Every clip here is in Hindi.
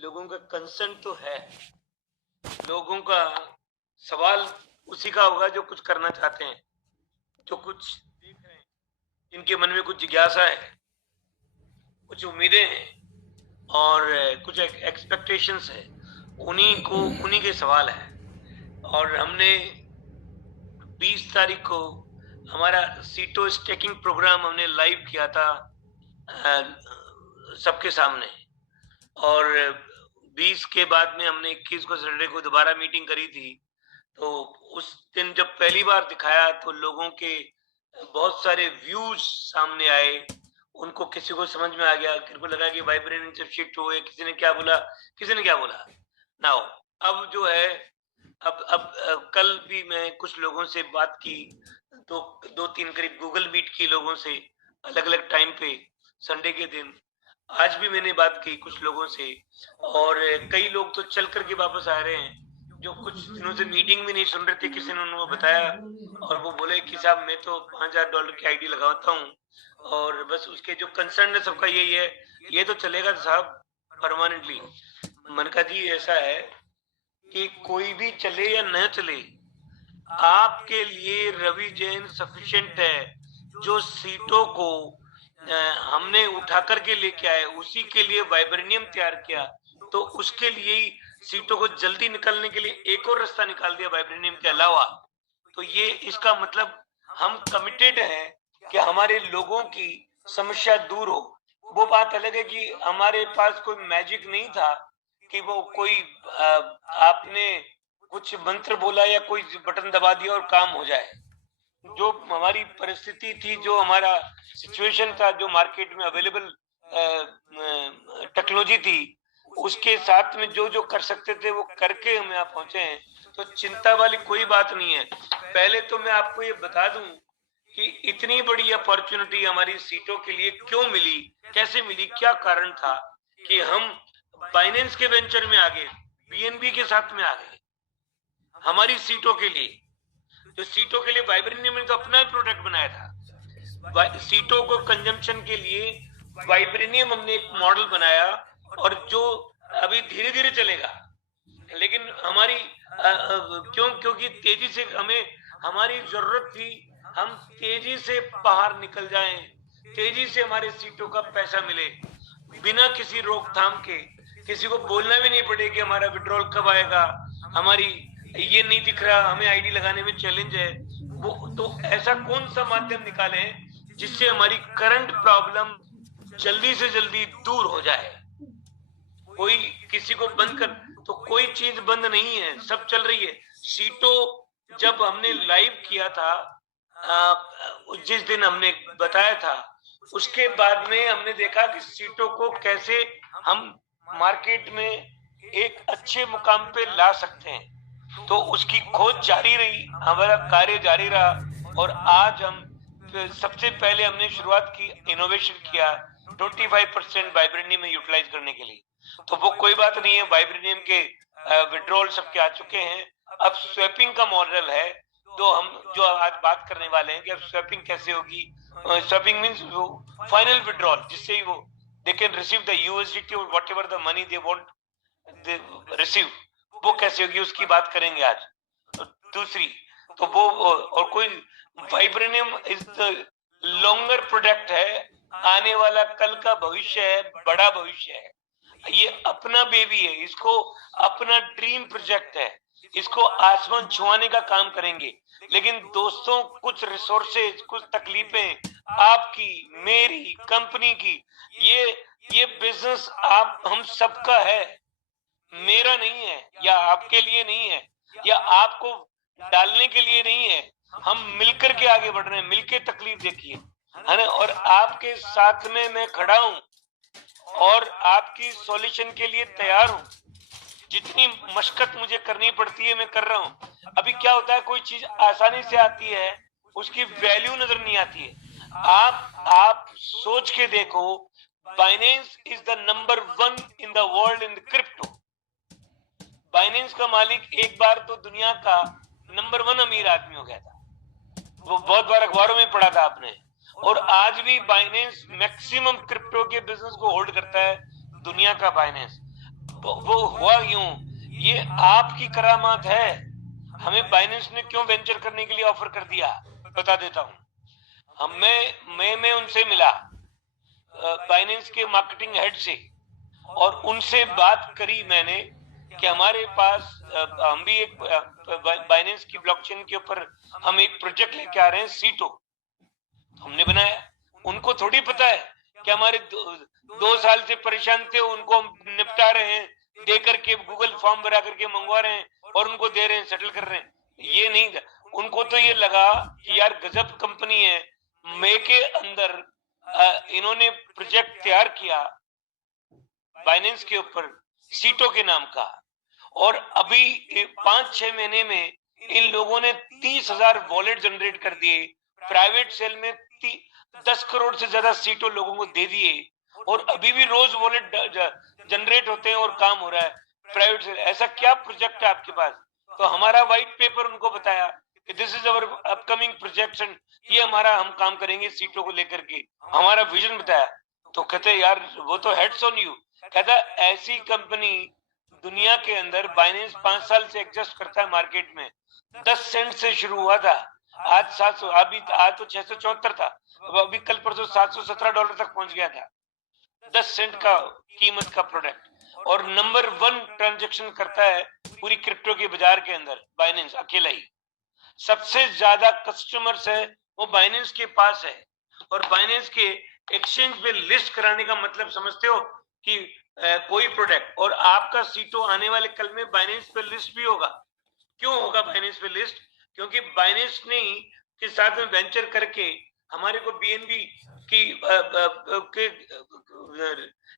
लोगों का कंसर्न तो है, लोगों का सवाल उसी का होगा जो कुछ करना चाहते हैं, जो कुछ देख रहे हैं, जिनके मन में कुछ जिज्ञासा है, कुछ उम्मीदें हैं और कुछ एक्सपेक्टेशंस है, उन्हीं के सवाल है। और हमने 20 तारीख को हमारा सीटो स्टेकिंग प्रोग्राम हमने लाइव किया था सबके सामने, और 20 के बाद में हमने 21 को सैटरडे को दोबारा मीटिंग करी थी। तो उस दिन जब पहली बार दिखाया तो लोगों के बहुत सारे व्यूज सामने आए, उनको किसी को समझ में आ गया, किसी को लगा कि वाइब्रेनियम जब शिफ्ट हुए, किसी ने क्या बोला नाउ। अब जो है अब कल भी मैं कुछ लोगों से बात की, तो 2-3 करीब गूगल मीट की लोगों से अलग अलग टाइम पे संडे के दिन। आज भी मैंने बात की कुछ लोगों से, और कई लोग तो चल करके वापस आ रहे हैं जो कुछ दिनों से मीटिंग भी नहीं सुन रहे थे। किसी ने उनको बताया और वो बोले कि साहब मैं तो $5000 की आईडी लगाता हूँ, और बस उसके जो कंसर्न है सबका यही है, ये तो चलेगा साहब परमानेंटली। मनका जी ऐसा है कि कोई भी चले या न चले, आपके लिए रवि जैन सफिशिएंट है। जो सीटों को हमने उठा करके लेके आए, उसी के लिए वाइब्रेनियम तैयार किया, तो उसके लिए ही सीटों को जल्दी निकलने के लिए एक और रास्ता निकाल दिया वाइब्रेनियम के अलावा। तो ये इसका मतलब हम कमिटेड हैं कि हमारे लोगों की समस्या दूर हो। वो बात अलग है कि हमारे पास कोई मैजिक नहीं था कि वो कोई आपने कुछ मंत्र बोला या कोई बटन दबा दिया और काम हो जाए। जो हमारी परिस्थिति थी, जो हमारा सिचुएशन था, जो मार्केट में अवेलेबल टेक्नोलॉजी थी, उसके साथ में जो जो कर सकते थे वो करके हम यहाँ पहुंचे हैं। तो चिंता वाली कोई बात नहीं है। पहले तो मैं आपको ये बता दूं कि इतनी बड़ी अपॉर्चुनिटी हमारी सीटों के लिए क्यों मिली, कैसे मिली, क्या कारण था कि हम बाइनेंस के वेंचर में आ गए, बीएनबी के साथ में आ गए हमारी सीटों के लिए। जो सीटों के लिए वाइब्रेनियम ने तो अपना ही प्रोडक्ट बनाया था। सीटों को कंजम्पशन के लिए वाइब्रेनियम हमने एक मॉडल बनाया, और जो अभी धीरे धीरे चलेगा, लेकिन हमारी क्योंकि तेजी से हमें हमारी जरूरत थी, हम तेजी से बाहर निकल जाएं, तेजी से हमारे सीटों का पैसा मिले, बिना किसी रोकथाम के। किसी को बोलना भी नहीं पड़े कि हमारा विड्रॉल कब आएगा, हमारी ये नहीं दिख रहा, हमें आईडी लगाने में चैलेंज है। वो तो ऐसा कौन सा माध्यम निकाले जिससे हमारी करंट प्रॉब्लम जल्दी से जल्दी दूर हो जाए। कोई किसी को बंद कर, तो कोई चीज बंद नहीं है, सब चल रही है। सीटों जब हमने लाइव किया था, जिस दिन हमने बताया था, उसके बाद में हमने देखा कि सीटों को कैसे हम मार्केट में एक अच्छे मुकाम पे ला सकते हैं। तो उसकी खोज जारी रही, हमारा कार्य जारी रहा, और आज हम सबसे पहले हमने शुरुआत की, इनोवेशन किया 25% वाइब्रेनियम में यूटिलाइज करने के लिए। तो वो कोई बात नहीं है, वाइब्रेनियम के विड्रॉल सबके आ चुके हैं। अब स्वैपिंग का मॉडल है जो आज बात करने वाले हैं कि अब स्वैपिंग कैसे होगी। स्वैपिंग मींस फाइनल विड्रॉल, जिससे ही वो they can receive the USDT और whatever the money they want receive, वो कैसे होगी उसकी बात करेंगे आज। तो दूसरी तो वो, और कोई vibranium is the longer product है, आने वाला कल का भविष्य है, बड़ा भविष्य है। ये अपना बेबी है, इसको अपना ड्रीम प्रोजेक्ट है, इसको आसमान छुआने का काम करेंगे। लेकिन दोस्तों, कुछ रिसोर्सेज, कुछ तकलीफें आपकी, मेरी, कंपनी की, ये बिजनेस आप हम सबका है, मेरा नहीं है, या आपके लिए नहीं है, या आपको डालने के लिए नहीं है। हम मिलकर के आगे बढ़ रहे हैं, मिलकर तकलीफ देखिए, है ना। और आपके साथ में मैं खड़ा हूं और आपकी सॉल्यूशन के लिए तैयार हूं। जितनी मशक्कत मुझे करनी पड़ती है मैं कर रहा हूं। अभी क्या होता है, कोई चीज आसानी से आती है, उसकी वैल्यू नजर नहीं आती है। आप सोच के देखो, Binance is the number 1 in the world in the crypto. Binance का मालिक एक बार तो दुनिया का नंबर 1 अमीर आदमी हो गया था, वो बहुत बार अखबारों में पढ़ा था आपने। और आज भी बाइनेंस मैक्सिमम क्रिप्टो के बिजनेस को होल्ड करता है, दुनिया का बाइनेंस। वो हुआ यूं, ये आपकी करामात है। हमें बाइनेंस ने क्यों वेंचर करने के लिए ऑफर कर दिया, बता देता हूं। मैं उनसे मिला, बाइनेंस के मार्केटिंग हेड से, और उनसे बात करी मैंने कि हमारे पास हम भी एक बाइनेंस की ब्लॉकचेन के ऊपर हम एक प्रोजेक्ट लेके आ रहे हैं, सीटो हमने बनाया। उनको थोड़ी पता है कि हमारे 2 साल से परेशान थे, उनको हम निपटा रहे हैं, दे करके गूगल फॉर्म भरा करके मंगवा रहे हैं और उनको दे रहे हैं, सेटल कर रहे हैं। ये नहीं, उनको तो ये लगा कि यार गजब कंपनी है, मई के अंदर इन्होंने प्रोजेक्ट तैयार किया बाइनेंस के ऊपर सीटो के नाम का, और अभी 5-6 महीने में इन लोगों ने 30,000 वॉलेट जनरेट कर दिए। प्राइवेट सेल में 10 करोड़ से ज्यादा सीटो लोगों को दे दिए, और अभी भी रोज वॉलेट जनरेट होते हैं और काम हो रहा है प्राइवेट सेल। ऐसा क्या प्रोजेक्ट है आपके पास? तो हमारा व्हाइट पेपर उनको बताया कि this is our upcoming projection, ये हमारा, हम काम करेंगे सीटो को लेकर के, हमारा विजन बताया। तो कहते यार वो तो हेड्स ऑन यू। कहता ऐसी कंपनी दुनिया के अंदर, बाइनेंस 5 साल से एग्जिस्ट करता है मार्केट में, 10 सेंट से शुरू हुआ था, आज 700, अभी आज तो 674 था, अभी कल परसों $717 तक पहुंच गया था। 10 सेंट का कीमत का प्रोडक्ट, और नंबर 1 ट्रांजैक्शन करता है पूरी क्रिप्टो के बाजार के अंदर बाइनेंस अकेला ही। सबसे ज्यादा कस्टमर्स है वो बाइनेंस के पास है, और बाइनेंस के एक्सचेंज पे लिस्ट कराने का मतलब समझते हो कि कोई प्रोडक्ट, और आपका सीटो आने वाले कल में बाइनेंस पे लिस्ट भी होगा। क्यों होगा बाइनेंस पे लिस्ट? क्योंकि बाइनेंस ने के साथ में वेंचर करके हमारे को बीएनबी की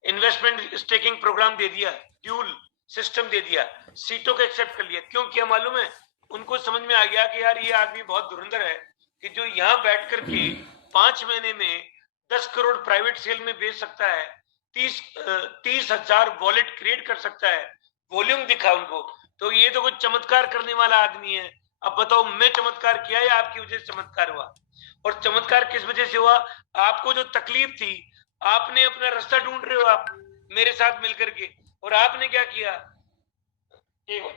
इन्वेस्टमेंट स्टेकिंग प्रोग्राम दे दिया, ड्यूल सिस्टम दे दिया, सीटो को एक्सेप्ट कर लिया। क्यों किया मालूम है? उनको समझ में आ गया कि यार ये आदमी बहुत धुरंधर है कि जो यहाँ बैठ करके 5 महीने में 10 करोड़ प्राइवेट सेल में बेच सकता है, 30,000 वॉलेट क्रिएट कर सकता है, वॉल्यूम दिखा उनको। तो ये तो कोई चमत्कार करने वाला आदमी है। अब बताओ, मैं चमत्कार किया या आपकी वजह से चमत्कार हुआ? और चमत्कार किस वजह से हुआ? आपको जो तकलीफ थी, आपने अपना रास्ता ढूंढ रहे हो आप मेरे साथ मिलकर के, और आपने क्या किया?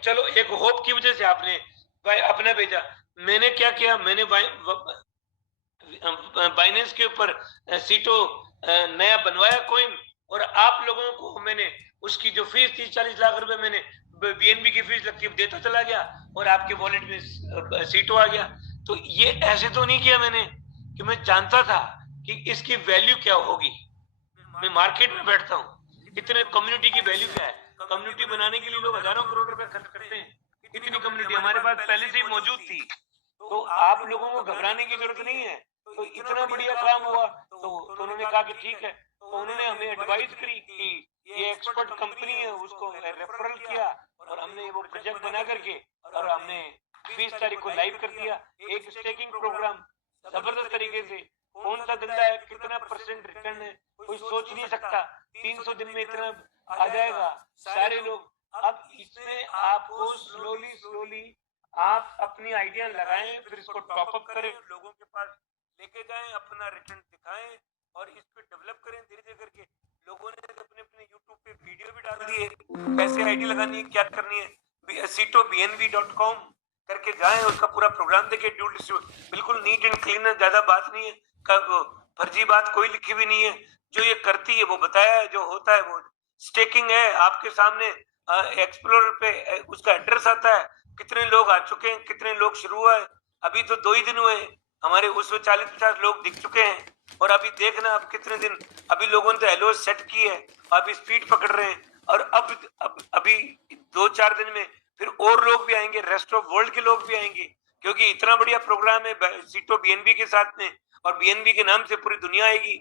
चलो एक होप की वजह से आपने भाई अपना भेजा। मैंने क्या किया? मैंने बाइनेंस के ऊपर सीटो नया बनवाया कॉइन, और आप लोगों को मैंने उसकी जो फीस थी 40 लाख रुपए, मैंने बीएनबी की फीस लगती है देता चला गया, और आपके वॉलेट में सीटो आ गया। तो ये ऐसे तो नहीं किया मैंने कि मैं जानता था कि इसकी वैल्यू क्या होगी। मैं मार्केट में बैठता हूँ, इतने कम्युनिटी की वैल्यू क्या है? कम्युनिटी बनाने के लिए लोग हजारों करोड़ रुपए खर्च करते हैं। इतनी कम्युनिटी हमारे पास पहले से ही मौजूद थी, तो आप लोगों को घबराने की जरूरत नहीं है। तो इतना बढ़िया काम हुआ, तो उन्होंने कहा कि ठीक है। तो उन्होंने हमें एडवाइस करी कि ये एक्सपर्ट कंपनी है, उसको रेफरल किया, और हमने वो प्रोजेक्ट बना करके, और हमने 20 तारीख को लाइव कर दिया एक स्टेकिंग प्रोग्राम जबरदस्त तरीके से। कौन सा धंधा है, कितना परसेंट रिटर्न है, कोई सोच नहीं सकता। 300 दिन में इतना आ जाएगा सारे लोग। अब इसमें आपको स्लोली आप अपनी आइडिया लगाएं, फिर इसको टॉप अप करें, लोगों के पास लेके जाएं, अपना रिटर्न दिखाएं, और इस पे डेवलप करें धीरे धीरे करके। लोगों ने अपने अपने यूट्यूब पे वीडियो भी डाल दिए, कैसे आईडी लगानी है, क्या करनी है। सीटोbnb.com करके जाएं, उसका पूरा प्रोग्राम देखिए, बिल्कुल नीट एंड क्लीन है, ज्यादा बात नहीं है, फर्जी बात कोई लिखी भी नहीं है। जो ये करती है वो बताया है, जो होता है वो स्टेकिंग है आपके सामने। एक्सप्लोरर पे उसका एड्रेस आता है, कितने लोग आ चुके हैं, कितने लोग शुरू हुआ है। अभी तो 2 ही दिन हुए, हमारे उसमें 40-50 लोग दिख चुके हैं, और अभी देखना अब कितने दिन, अभी लोगों ने तो एलो सेट की है, अभी स्पीड पकड़ रहे हैं, और अब अभी 2-4 दिन में फिर और लोग भी आएंगे, रेस्ट ऑफ वर्ल्ड के लोग भी आएंगे, क्योंकि इतना बढ़िया प्रोग्राम है सीटो बीएनबी के साथ में, और बीएनबी के नाम से पूरी दुनिया आएगी,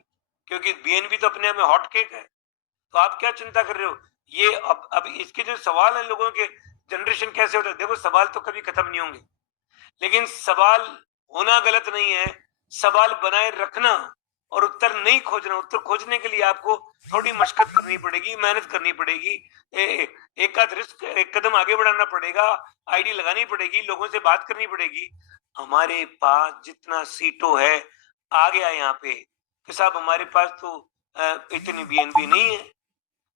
क्योंकि बीएनबी तो अपने आप में हॉट केक है। तो आप क्या चिंता कर रहे हो? ये अब इसके जो सवाल है लोगों के, जनरेशन कैसे होता है, देखो सवाल तो कभी खत्म नहीं होंगे, लेकिन सवाल होना गलत नहीं है, सवाल बनाए रखना और उत्तर नहीं खोजना। उत्तर खोजने के लिए आपको थोड़ी मशक्कत करनी पड़ेगी, मेहनत करनी पड़ेगी, एक आध रिस्क, एक कदम आगे बढ़ाना पड़ेगा, आईडी लगानी पड़ेगी, लोगों से बात करनी पड़ेगी। हमारे पास जितना सीटो है आ गया यहाँ पे कि साहब हमारे पास तो इतनी बीएनबी नहीं है।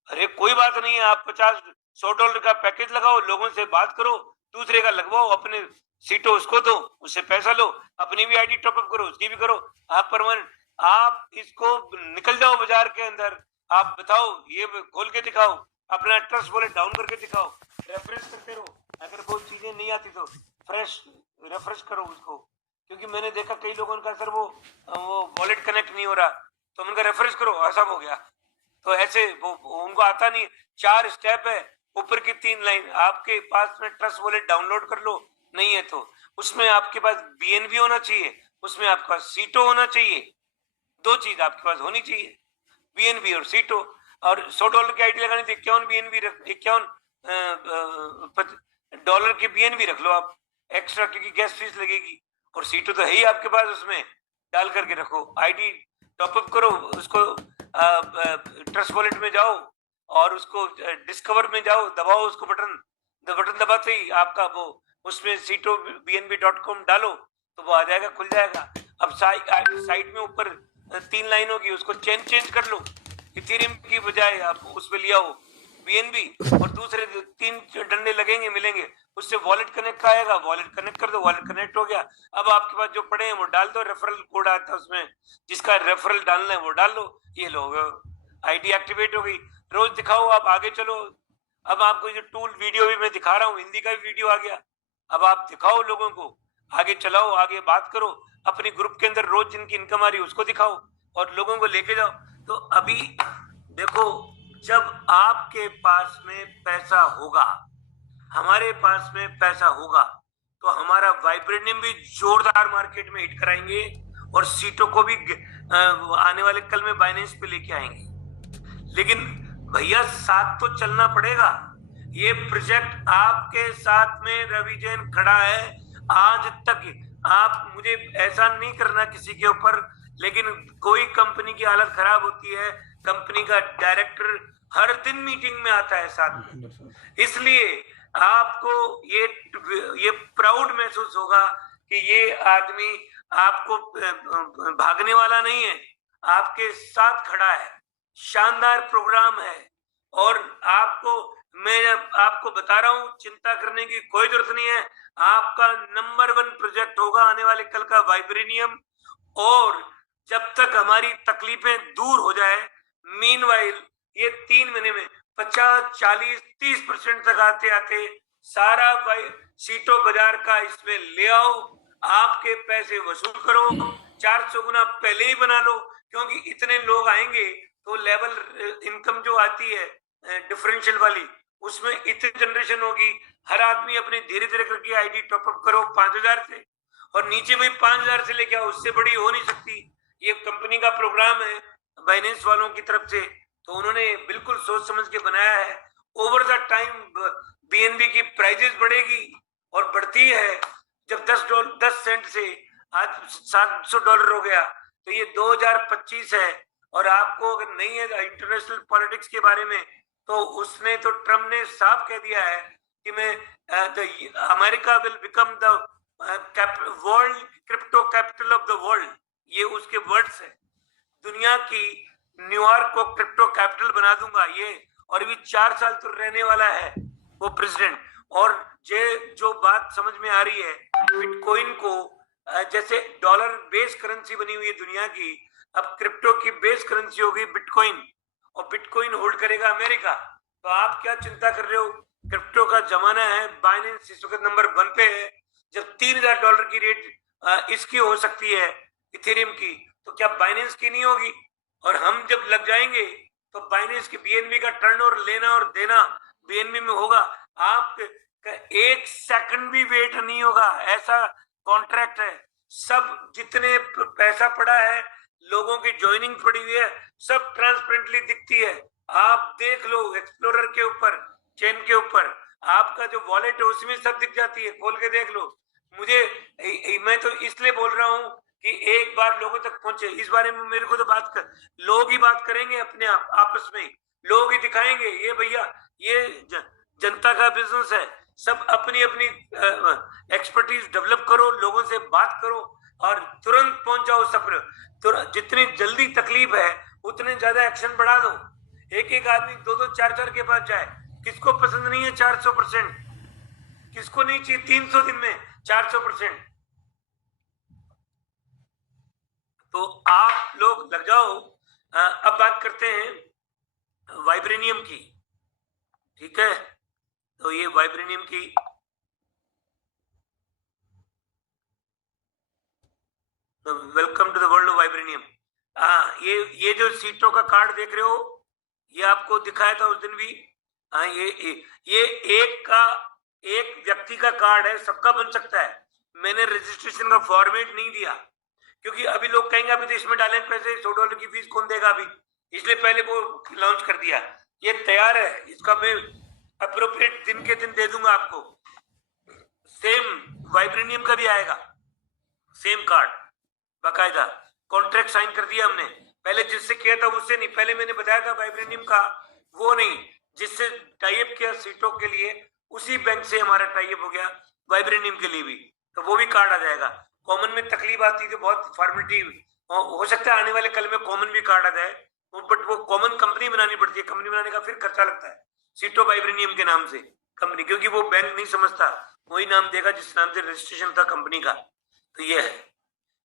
अरे कोई बात नहीं है, आप 50 $100 का पैकेज लगाओ, लोगों से बात करो, दूसरे का लगवाओ, अपने सीटों उसको दो, उससे पैसा लो, अपनी भी आईडी टॉपअप करो, उसकी भी करो। आप परमानेंट, आप इसको निकल जाओ बाजार के अंदर, आप बताओ, ये खोल के दिखाओ, अपना ट्रस्ट वॉलेट डाउन करके दिखाओ, रेफरेंस करते रहो। अगर वो चीजें नहीं आती तो फ्रेश रेफरेंस करो उसको, क्योंकि मैंने देखा कई लोगों का सर वो वॉलेट कनेक्ट नहीं हो रहा, तो उनका रेफरेंस करो, ऐसा हो गया। तो ऐसे वो उनको आता नहीं। 4 स्टेप है, ऊपर की 3 लाइन, आपके पास में ट्रस्ट वॉलेट डाउनलोड कर लो, नहीं है तो उसमें आपके पास बीएनबी होना चाहिए, उसमें आपके पास सीटो होना चाहिए, 2 चीज आपके पास होनी चाहिए, बीएनबी और सीटो। और $100 की आईडी लगानी थी, 51 बीएनबी 51 डॉलर की बीएनबी रख लो आप एक्स्ट्रा, क्योंकि गैस फीस लगेगी। और सीटो तो है ही आपके पास, उसमें डाल करके रखो, आईडी टॉपअप करो, उसको ट्रस्ट वॉलेट में जाओ और उसको डिस्कवर में जाओ, दबाओ उसको बटन दबाते ही आपका वो उसमें सीटो bnb.com डालो तो वो आ जाएगा, खुल जाएगा। अब साइड में ऊपर 3 लाइन होगी, उसको चेंज कर लो, इथेरियम की बजाय आप उसमें लिया हो बीएनबी, और दूसरे 3 डंडे लगेंगे मिलेंगे, उससे वॉलेट कनेक्ट आएगा, वॉलेट कनेक्ट कर दो, वॉलेट कनेक्ट हो गया। अब आपके पास जो पड़े हैं वो डाल दो, रेफरल कोड आता है उसमें, जिसका रेफरल डालना है वो डाल लो, ये लो आईडी एक्टिवेट हो गई। रोज दिखाओ, आप आगे चलो। अब आपको जो टूल वीडियो भी मैं दिखा रहा हूँ, हिंदी का भी वीडियो आ गया, अब आप दिखाओ लोगों को, आगे चलाओ, आगे बात करो, अपने ग्रुप के अंदर रोज जिनकी इनकम आ रही है उसको दिखाओ और लोगों को लेके जाओ। तो अभी देखो, जब आपके पास में पैसा होगा, हमारे पास में पैसा होगा, तो हमारा वाइब्रेनियम भी जोरदार मार्केट में हिट कराएंगे और सीटों को भी आने वाले कल में बाइनेंस पे लेके आएंगे। लेकिन भैया साथ तो चलना पड़ेगा। ये प्रोजेक्ट आपके साथ में रवि जैन खड़ा है आज तक। आप मुझे ऐसा नहीं करना किसी के ऊपर, लेकिन कोई कंपनी की हालत खराब होती है, कंपनी का डायरेक्टर हर दिन मीटिंग में आता है साथ में, इसलिए आपको ये प्राउड महसूस होगा कि ये आदमी आपको भागने वाला नहीं है, आपके साथ खड़ा है, शानदार प्रोग्राम है। और मैं आपको बता रहा हूं, चिंता करने की कोई जरूरत नहीं है, आपका नंबर 1 प्रोजेक्ट होगा आने वाले कल का वाइब्रेनियम। और जब तक हमारी तकलीफें दूर हो जाए, मीनवाइल ये 3 महीने में 50, 40, 30% तक आते आते सारा सीटों बाजार का इसमें ले आओ, आपके पैसे वसूल करो, 400 गुना पहले ही बना लो, क्योंकि इतने लोग आएंगे तो लेवल इनकम जो आती है डिफरेंशियल वाली, उसमें इतनी जनरेशन होगी, हर आदमी अपनी धीरे धीरे करके आईडी टॉपअप करो 5000 से, और नीचे भी 5000 से लेके आओ, उससे बड़ी हो नहीं सकती। ये कंपनी का प्रोग्राम है बाइनेंस वालों की तरफ से, तो उन्होंने बिल्कुल सोच समझ के बनाया है। ओवर द टाइम बीएनबी की प्राइजेस बढ़ेगी और बढ़ती है। जब 10 सेंट से आज $700 हो गया, तो ये 2025 है। और आपको अगर नहीं है इंटरनेशनल पॉलिटिक्स के बारे में, तो उसने तो ट्रम्प ने साफ कह दिया है कि मैं America will become the world crypto capital of the world, ये उसके वर्ड्स है। दुनिया की न्यूयॉर्क को क्रिप्टो कैपिटल बना दूंगा ये, और भी 4 साल तो रहने वाला है वो प्रेसिडेंट। और जो बात समझ में आ रही है, बिटकॉइन को जैसे डॉलर बेस करेंसी बनी हुई है दुनिया की, अब क्रिप्टो की बेस करेंसी होगी बिटकॉइन, और बिटकॉइन होल्ड करेगा अमेरिका। तो आप क्या चिंता कर रहे हो, क्रिप्टो का जमाना है। बाइनेंस इस वक्त नंबर 1 पे है। जब $3000 की रेट इसकी हो सकती है इथेरियम की, तो क्या बाइनेंस की नहीं होगी? और हम जब लग जाएंगे तो बाइनेंस की बीएनबी का टर्नओवर लेना और देना बीएनबी में होगा। आप 1 सेकंड भी वेट नहीं होगा, ऐसा कॉन्ट्रैक्ट है। सब जितने पैसा पड़ा है, लोगों की ज्वाइनिंग पड़ी हुई है, सब ट्रांसपेरेंटली दिखती है। आप देख लो एक्सप्लोरर के ऊपर, चेन के ऊपर, आपका जो वॉलेट है उसमें सब दिख जाती है, खोल के देख लो। मैं तो इसलिए बोल रहा हूं कि एक बार लोगों तक पहुंचे। इस बारे में मेरे को तो लोग ही बात करेंगे अपने आप आपस में, लोग ही दिखाएंगे। ये भैया ये जनता का बिजनेस है, सब अपनी अपनी एक्सपर्टीज डेवलप करो, लोगों से बात करो और तुरंत पहुंच जाओ सफर। जितनी जल्दी तकलीफ है उतने ज्यादा एक्शन बढ़ा दो। एक आदमी 2-2, 4-4 के पास जाए, किसको पसंद नहीं है 400%? किसको नहीं चाहिए 300 दिन में 400%? तो आप लोग लग जाओ। अब बात करते हैं वाइब्रेनियम की। ठीक है, तो ये वाइब्रेनियम की welcome to the world of vibranium. ये जो सीटों का कार्ड देख रहे हो, ये आपको दिखाया था उस दिन भी। ये एक व्यक्ति का कार्ड है, सबका बन सकता है। मैंने रजिस्ट्रेशन का फॉर्मेट नहीं दिया क्योंकि अभी लोग कहेंगे अभी तो इसमें डालें पैसे, $100 की फीस कौन देगा अभी, इसलिए पहले वो लॉन्च कर दिया। ये तैयार है, इसका मैं अप्रोप्रिएट दिन के दिन दे दूंगा आपको। सेम वाइब्रेनियम का भी आएगा, सेम कार्ड, बाकायदा कॉन्ट्रैक्ट साइन कर दिया हमने। पहले जिससे किया था उससे नहीं, पहले मैंने बताया था वाइब्रेनियम का, वो नहीं, जिससे टाइप किया सीटों के लिए उसी बैंक से हमारा टाइप हो गया वाइब्रेनियम के लिए भी, तो वो भी कार्ड आ जाएगा। कॉमन में तकलीफ आती है तो बहुत फॉर्मेलिटी हो सकता है आने वाले कल में कॉमन भी कार्ड आ जाए, बट वो कॉमन कंपनी बनानी पड़ती है, कंपनी बनाने का फिर खर्चा लगता है सीटो वाइब्रेनियम के नाम से कंपनी, क्योंकि वो बैंक नहीं समझता, वही नाम देगा जिस नाम से रजिस्ट्रेशन था कंपनी का। तो ये है,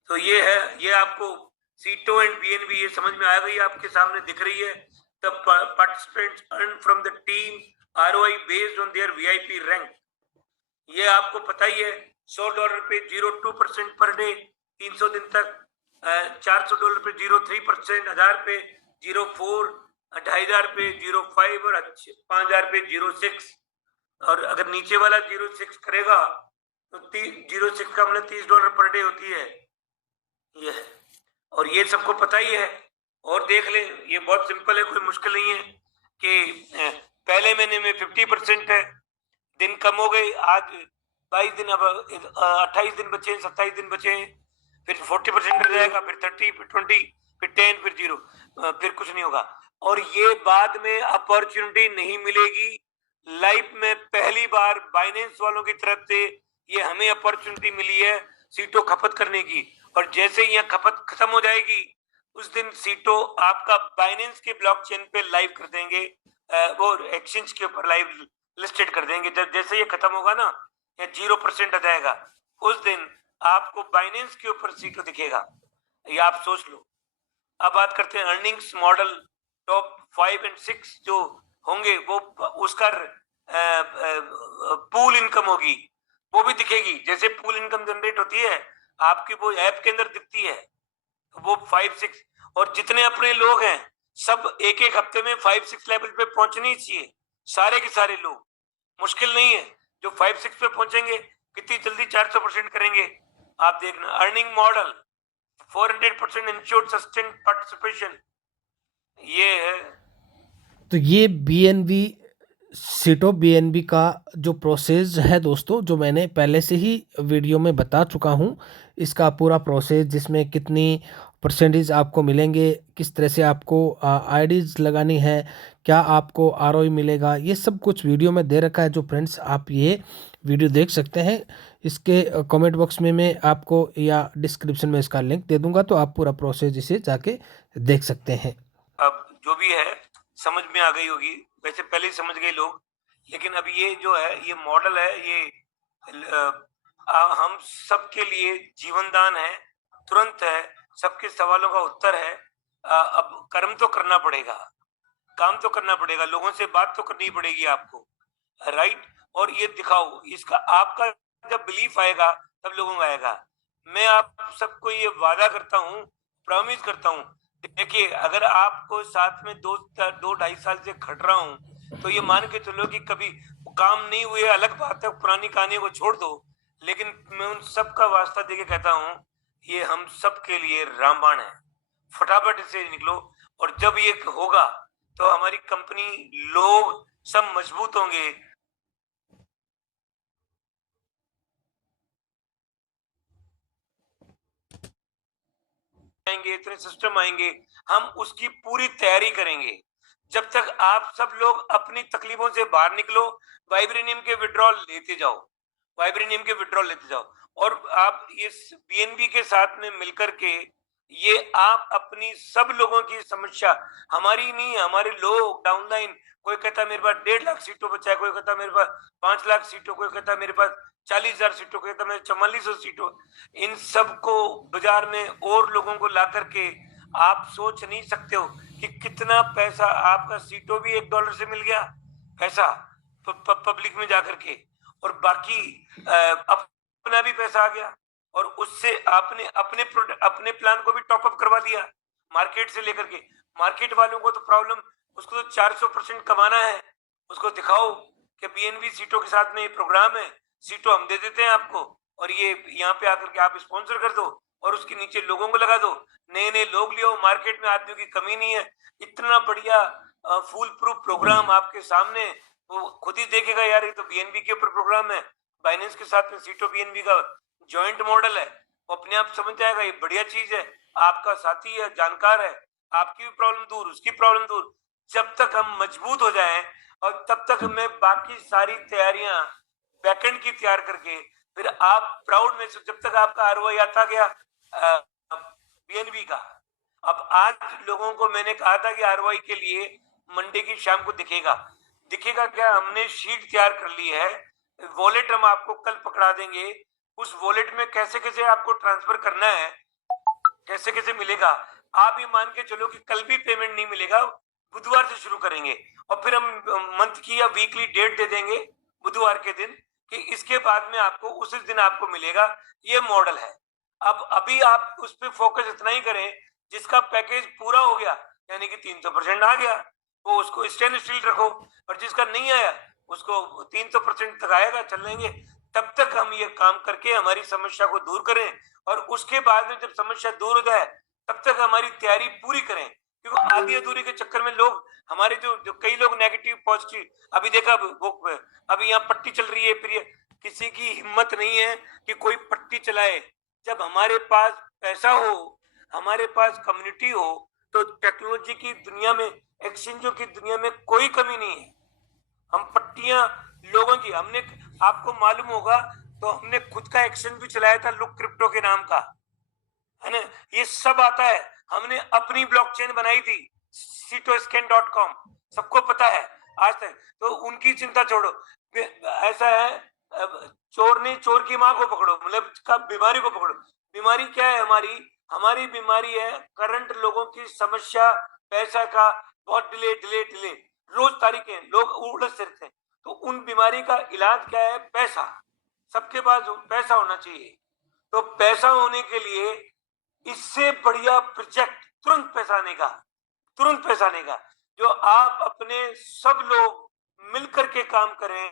तो ये है, ये आपको सीटो एंड बीएनबी ये समझ में आ गई, आपके सामने दिख रही है। The participants earn from the team ROI based on their VIP rank. ये आपको पता ही है, $100 पे 0.2% पर डे 300 दिन तक, $400 पे 0.3%, 1000 पे 0.4, 2500 पे 0.5 और 5000 पे 0.6। और अगर नीचे वाला 0.6 करेगा तो 0.6 का मतलब $30 पर डे होती है ये। और ये सबको पता ही है। और देख ले, ये बहुत सिंपल है, कोई मुश्किल नहीं है कि पहले महीने में 50% है, दिन कम हो गए, आज 22 दिन, अब 28 दिन बचे, 27 दिन बचे, फिर 40% हो जाएगा, फिर 30, फिर 20, फिर 10, फिर 0, फिर कुछ नहीं होगा। और ये बाद में अपॉर्चुनिटी नहीं मिलेगी लाइफ में, पहली बार बाइनेंस वालों की तरफ से ये हमें अपॉर्चुनिटी मिली है सीटों खपत करने की। और जैसे ही यहाँ खपत खत्म हो जाएगी उस दिन सीटों आपका बाइनेंस के ब्लॉकचेन पे लाइव कर देंगे, वो एक्सचेंज के ऊपर लाइव लिस्टेड कर देंगे। जब जैसे ये खत्म होगा ना, या 0% आ जाएगा, उस दिन आपको बाइनेंस के ऊपर सीटों दिखेगा, ये आप सोच लो। अब बात करते हैं अर्निंग्स मॉडल। टॉप 5 और 6 जो होंगे वो उसका पूल इनकम होगी, वो भी दिखेगी। जैसे पूल इनकम जनरेट होती है आपकी, वो ऐप के अंदर दिखती है, वो 5-6। और जितने अपने लोग हैं सब एक एक हफ्ते में 5-6 लेवल पे पहुंचने ही चाहिए, सारे के सारे लोग। मुश्किल नहीं है, जो 5-6 पे पहुंचेंगे कितनी जल्दी 400% करेंगे आप देखना। Earning model 400% insured sustain participation, ये है। तो ये बीएनबी सीटो बीएनबी का जो प्रोसेस है दोस्तों, जो मैंने पहले से ही वीडियो में बता चुका हूँ, इसका पूरा प्रोसेस, जिसमें कितनी परसेंटेज आपको मिलेंगे, किस तरह से आपको आईडीज लगानी है, क्या आपको आरओई मिलेगा, ये सब कुछ वीडियो में दे रखा है। जो फ्रेंड्स आप ये वीडियो देख सकते हैं, इसके कमेंट बॉक्स में मैं आपको या डिस्क्रिप्शन में इसका लिंक दे दूंगा, तो आप पूरा प्रोसेस इसे जाके देख सकते हैं। अब जो भी है समझ में आ गई होगी, वैसे पहले ही समझ गए लोग, लेकिन अब ये जो है ये मॉडल है, ये हम सबके लिए जीवनदान है, तुरंत है, सबके सवालों का उत्तर है। अब कर्म तो करना पड़ेगा, काम तो करना पड़ेगा, लोगों से बात तो करनी पड़ेगी आपको, राइट। और ये दिखाओ, इसका आपका जब बिलीफ आएगा तब लोगों का आएगा। मैं आप सबको ये वादा करता हूँ, प्रॉमिस करता हूँ, देखिए अगर आपको साथ में 2-2.5 साल से खट रहा हूँ तो ये मान के चलो कि कभी काम नहीं हुए अलग बात है, पुरानी कहानी को छोड़ दो, लेकिन मैं उन सबका वास्ता देके कहता हूँ ये हम सब के लिए रामबाण है, फटाफट इससे निकलो। और जब ये होगा तो हमारी कंपनी, लोग सब मजबूत होंगे। आएंगे, इतने सिस्टम आएंगे, हम उसकी पूरी तैयारी करेंगे। जब तक आप सब लोग अपनी तकलीफों से बाहर निकलो, वाइब्रेनियम के विड्रॉल लेते जाओ, वाइब्रेनियम के विड्रॉल लेते जाओ। और आप इस बीएनबी के साथ में मिलकर के ये आप अपनी सब लोगों की समस्या, हमारी नहीं है, हमारे लोग डाउनलाइन, कोई कहता मेरे पास 1.5 लाख सीटों बचा है, कोई कहता मेरे पास 5 लाख सीटों, कोई कहता मेरे पास 40,000 सीटों, कोई कहता मेरे 4400 सीटों। इन सबको बाजार में और लोगों को ला करके आप सोच नहीं सकते हो कि कितना पैसा आपका सीटों भी $1 से मिल गया पैसा पब्लिक में जाकर के, और बाकी अपना भी पैसा आ गया, और उससे आपने अपने प्लान को भी टॉप अप करवा दिया मार्केट से लेकर के। मार्केट वालों को तो प्रॉब्लम, उसको तो 400% कमाना है, उसको दिखाओ कि बीएनबी सीटों के साथ में ये प्रोग्राम है, सीटों हम दे देते हैं आपको, और ये यहाँ पे आकर के आप स्पॉन्सर कर दो, और उसके नीचे लोगों को लगा दो, नए नए लोग लियो, मार्केट में आदमियों की कमी नहीं है। इतना बढ़िया फुल प्रूफ प्रोग्राम आपके सामने, वो खुद ही देखेगा यार ये तो बीएनबी के ऊपर प्रोग्राम है, बाइनेंस के साथ में सीटों बीएनबी का जॉइंट मॉडल है, वो अपने आप समझ जाएगा ये बढ़िया चीज है, आपका साथी है, जानकार है, आपकी भी प्रॉब्लम दूर, उसकी प्रॉब्लम दूर। जब तक हम मजबूत हो जाएं, और तब तक मैं बाकी सारी तैयारियां बैकएंड की तैयार करके, फिर आप प्राउड में, जब तक आपका आरओआई आता गया बीएनबी का। अब आज लोगों को मैंने कहा था कि आरओआई के लिए मंडे की शाम को दिखेगा क्या, हमने शीट तैयार कर ली है, वॉलेट हम आपको कल पकड़ा देंगे, उस वॉलेट में कैसे कैसे आपको ट्रांसफर करना है, कैसे कैसे मिलेगा। आप ये मान के चलो कि कल भी पेमेंट नहीं मिलेगा, बुधवार से शुरू करेंगे, और फिर हम मंथ की या वीकली डेट दे देंगे बुधवार के दिन कि इसके बाद में आपको उस दिन आपको मिलेगा। ये मॉडल है। अब अभी आप उस पर फोकस इतना ही करें जिसका पैकेज पूरा हो गया, यानी कि 300% आ गया, वो उसको स्टेन स्टील रखो, और जिसका नहीं आया उसको 300% तक आएगा, चल लेंगे। तब तक हम ये काम करके हमारी समस्या को दूर करें, और उसके बाद में जब समस्या दूर हो जाए तब तक हमारी तैयारी पूरी करें, क्योंकि आधी अधूरी के चक्कर में लोग हमारे जो कई लोग नेगेटिव पॉजिटिव, अभी देखा वो अभी यहाँ पट्टी चल रही है, फिर किसी की हिम्मत नहीं है कि कोई पट्टी चलाए। जब हमारे पास पैसा हो, हमारे पास कम्युनिटी हो, तो टेक्नोलॉजी की दुनिया में, एक्सचेंजों की दुनिया में कोई कमी नहीं है। हम पट्टियां लोगों की, हमने, आपको मालूम होगा तो हमने खुद का एक्सचेंज भी चलाया था लुक क्रिप्टो के नाम का, है ना, ये सब आता है। हमने अपनी ब्लॉकचेन बनाई थी cytoscan.com, सबको पता है आज तक। तो उनकी चिंता छोड़ो, ऐसा है चोर ने चोर की माँ को पकड़ो, मतलब बीमारी को पकड़ो। बीमारी क्या है हमारी बीमारी है करंट लोगों की समस्या, पैसा का बहुत डिले डिले डिले, रोज तारीखें, लोग उलझ रहते हैं। तो उन बीमारी का इलाज क्या है? पैसा। सबके पास पैसा होना चाहिए। तो पैसा होने के लिए इससे बढ़िया प्रोजेक्ट तुरंत पैसा आने का जो आप अपने सब लोग मिलकर के काम करें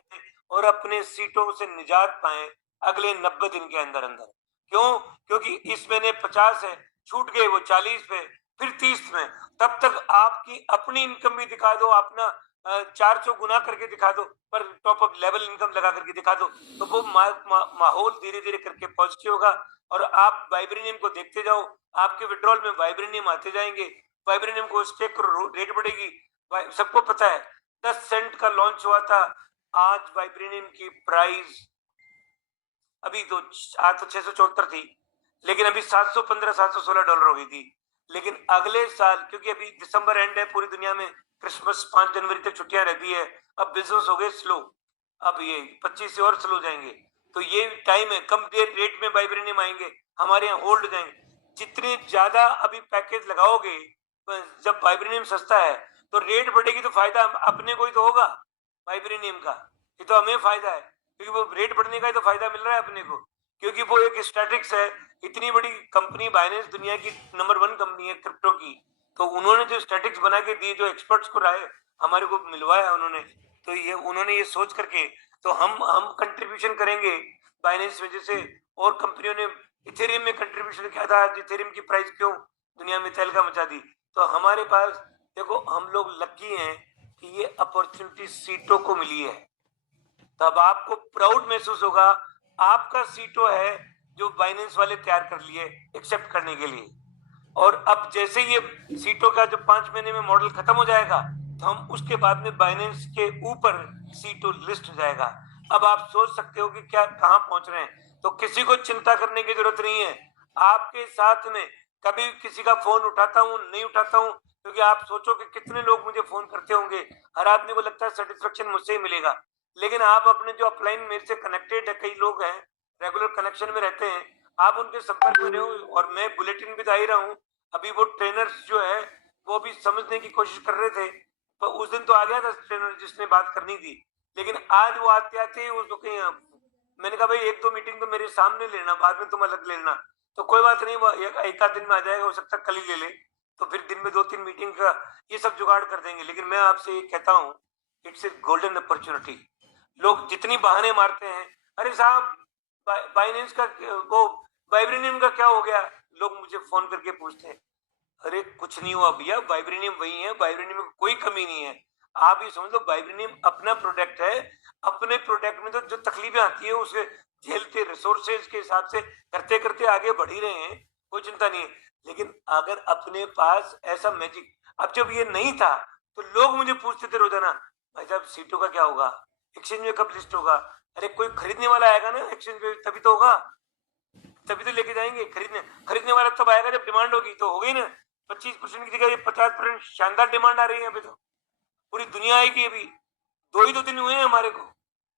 और अपने सीटों से निजात पाएं अगले 90 दिन के अंदर अंदर। क्यों? क्योंकि इस महीने 50 है, छूट गए वो 40 पे, फिर 30 में। तब तक आपकी अपनी इनकम भी दिखा दो, अपना 400 गुना करके दिखा दो, पर टॉप अप लेवल इनकम लगा करके दिखा दो, तो वो माहौल धीरे धीरे करके पॉजिटिव होगा। और आप वाइब्रेनियम को देखते जाओ, आपके विड्रॉल में वाइब्रेनियम आते जाएंगे, वाइब्रेनियम को स्टेक करो, रेट बढ़ेगी। सबको पता है 10 सेंट का लॉन्च हुआ था, आज वाइब्रेनियम की प्राइस अभी तो आज तो 674 थी, लेकिन अभी 715 $716 हो गई थी। लेकिन अगले साल, क्योंकि अभी दिसंबर एंड है, पूरी दुनिया में क्रिसमस 5 जनवरी तक छुट्टियां रहती है, अब बिजनेस हो गए स्लो, अब ये 25 से और स्लो जाएंगे। तो ये टाइम है, कम रेट में वाइब्रेनियम आएंगे, हमारे यहाँ होल्ड जाएंगे। जितने ज्यादा अभी पैकेज लगाओगे, जब वाइब्रेनियम सस्ता है तो रेट बढ़ेगी, तो फायदा अपने को ही तो होगा वाइब्रेनियम का, ये तो हमें फायदा है, क्योंकि वो रेट बढ़ने का ही तो फायदा मिल रहा है अपने को, क्योंकि वो एक स्टैटिक्स है। इतनी बड़ी कंपनी बाइनेंस दुनिया की नंबर 1 कंपनी है क्रिप्टो की, तो उन्होंने जो स्टैटिक्स बना के दिए, जो एक्सपर्ट्स को राय हमारे को मिलवाया उन्होंने, तो ये उन्होंने ये सोच करके, तो हम कंट्रीब्यूशन करेंगे बाइनेंस में। जैसे और कंपनियों ने इथेरियम में कंट्रीब्यूशन किया था, इथेरियम की प्राइस क्यों दुनिया में तहलका मचा दी। तो हमारे पास देखो, हम लोग लकी हैं कि ये अपॉर्चुनिटी सीटों को मिली है, तब आपको प्राउड महसूस होगा। आपका सीटो है जो बाइनेंस वाले तैयार कर लिए एक्सेप्ट करने के लिए। और अब जैसे ये सीटों का जो 5 महीने में मॉडल खत्म हो जाएगा, तो हम उसके बाद में बाइनेंस के ऊपर सीटो लिस्ट हो जाएगा। अब आप सोच सकते हो कि क्या कहां पहुंच रहे हैं। तो किसी को चिंता करने की जरूरत नहीं है, आपके साथ में कभी किसी का फोन उठाता हूँ, नहीं उठाता हूँ, क्योंकि आप सोचो कि कितने लोग मुझे फोन करते होंगे, हर आदमी को लगता है सेटिस्फेक्शन मुझसे ही मिलेगा। लेकिन आप अपने जो अपलाइन मेरे से कनेक्टेड है, कई लोग हैं रेगुलर कनेक्शन में रहते हैं, आप उनके संपर्क में रहो, और मैं बुलेटिन भी दे रहा हूँ। अभी वो ट्रेनर्स जो है वो भी समझने की कोशिश कर रहे थे, तो उस दिन तो आ गया था ट्रेनर जिसने बात करनी थी, लेकिन आज वो आते आते उसको कहीं, मैंने कहा भाई एक दो मीटिंग तो मेरे सामने लेना, बाद में तुम अलग लेना। तो कोई बात नहीं, वो एक आध दिन में आ जाएगा, हो सकता है कल ही ले ले, तो फिर दिन में 2-3 मीटिंग का ये सब जुगाड़ कर देंगे। लेकिन मैं आपसे ये कहता हूँ, इट्स ए गोल्डन अपॉर्चुनिटी। लोग जितनी बहाने मारते हैं, अरे साहब बाइनेंस का वो वाइब्रेनियम का क्या हो गया, लोग मुझे फोन करके पूछते हैं। अरे कुछ नहीं हुआ भैया, वाइब्रेनियम वही है, वाइब्रेनियम में कोई कमी नहीं है। आप ये समझ लो वाइब्रेनियम अपना प्रोडक्ट है, अपने प्रोडक्ट में तो जो तकलीफें आती है उसे झेलते, रिसोर्सेज के हिसाब से करते करते आगे बढ़ ही रहे हैं, कोई चिंता नहीं है। लेकिन अगर अपने पास ऐसा मैजिक, अब जब ये नहीं था तो लोग मुझे पूछते थे रोजाना, भाई साहब सीटों का क्या होगा, एक्सचेंज में कब लिस्ट होगा। अरे कोई खरीदने वाला आएगा ना एक्सचेंज में, तभी तो होगा, तभी तो लेके जाएंगे। खरीदने वाला तब आएगा जब डिमांड होगी, तो हो गई ना। 25% की जगह 50% शानदार डिमांड आ रही है। अभी तो पूरी दुनिया आएगी। अभी 2 ही दिन हुए हैं हमारे को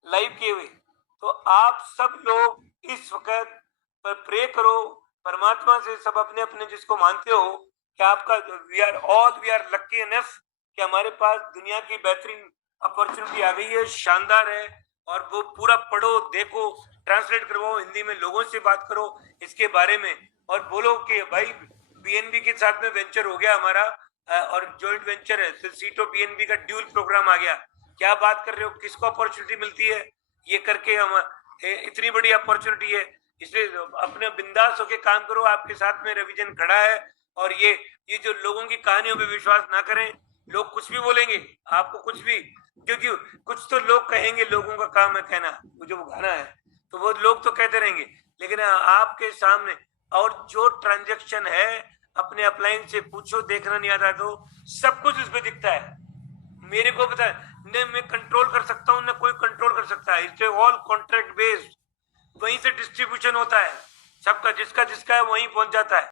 लाइव किए हुए। तो आप सब लोग इस वक्त पर प्रे करो परमात्मा से, सब अपने अपने जिसको मानते हो, कि आपका वी आर लकी इनफ कि हमारे पास दुनिया की बेहतरीन अपॉर्चुनिटी आ गई है, शानदार है। और वो पूरा पढ़ो, देखो, ट्रांसलेट करवाओ, हिंदी में लोगों से बात करो इसके बारे में, और बोलो कि भाई बीएनबी के साथ में वेंचर हो गया हमारा, और जॉइंट वेंचर है, तो सीटो बीएनबी का ड्यूल प्रोग्राम आ गया। क्या बात कर रहे हो, किसको अपॉर्चुनिटी मिलती है ये करके, हम इतनी बड़ी अपॉर्चुनिटी है। इसलिए अपने बिंदास होके काम करो, आपके साथ में रिवीजन खड़ा है। और ये जो लोगों की कहानियों पे विश्वास ना करें, लोग कुछ भी बोलेंगे आपको, कुछ भी, क्योंकि कुछ तो लोग कहेंगे, लोगों का काम है कहना, वो जो गाना है, तो वो लोग तो कहते रहेंगे। लेकिन आपके सामने और जो ट्रांजैक्शन है, अपने अपलाइन से पूछो, देखना नहीं आता तो सब कुछ उसमें दिखता है। मेरे को पता है न मैं कंट्रोल कर सकता हूँ, न कोई कंट्रोल कर सकता है। इट्स ऑल कॉन्ट्रैक्ट बेस्ड, वहीं से डिस्ट्रीब्यूशन होता है सबका, जिसका जिसका है वहीं पहुंच जाता है।